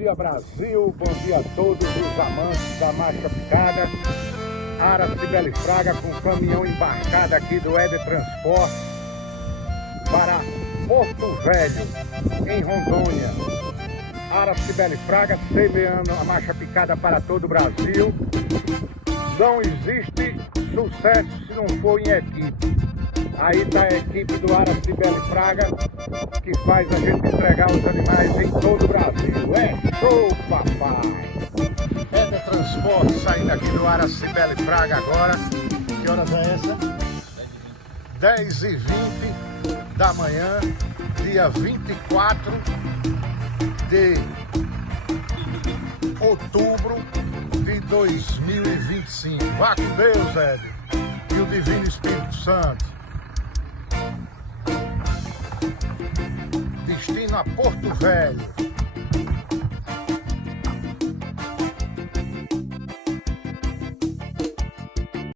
dia, Brasil, bom dia a todos os amantes da marcha picada. Ara Cibele Fraga com caminhão embarcado aqui do Éder Transporte para Porto Velho, em Rondônia. Ara Cibele Fraga semeando a marcha picada para todo o Brasil. Não existe sucesso se não for em equipe. Aí está a equipe do Ara Cibele Fraga, que faz a gente entregar os animais em todo o Brasil. É show, papai! Éder Transporte saindo aqui do Ara Cibele Fraga agora. Que horas é essa? 10h20 da manhã, dia 24 de outubro de 2025. Vá com Deus, Éder, e o Divino Espírito Santo. Destino a Porto Velho.